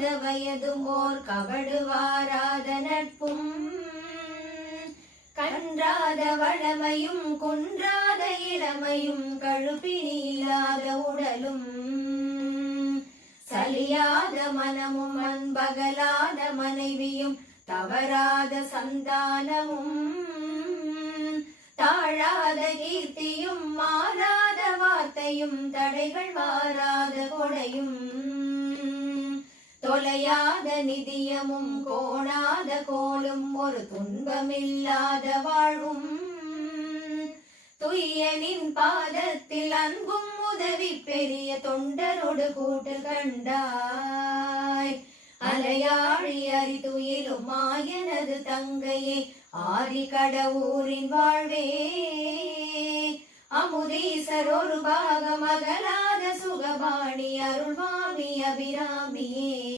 கல்லாத வயதும் ஓர் கவடுவாராத நட்பும் கன்றாத வளமையும் குன்றாத இளமையும் கழுப்பினியில்லாத உடலும் சலியாத மனமும் அன்பகலாத மனைவியும் தவறாத சந்தானமும் தாழாத கீர்த்தியும் மாறாத வார்த்தையும் தடைகள் வாராத கொடையும் தொலையாத நிதியமும் கோணாத கோலும் ஒரு துன்பமில்லாத வாழ்வும் துய்யனின் பாதத்தில் அன்பும் உதவி பெரிய தொண்டரோடு கூட்டு கண்டாய் அலையாழி அறிதுயிலும் மாயனது தங்கையே ஆதி கடவுரின் வாழ்வே அமுதீசர் ஒரு பாகம் அகலாத சுகபாணி அருள்வாமி அபிராமியே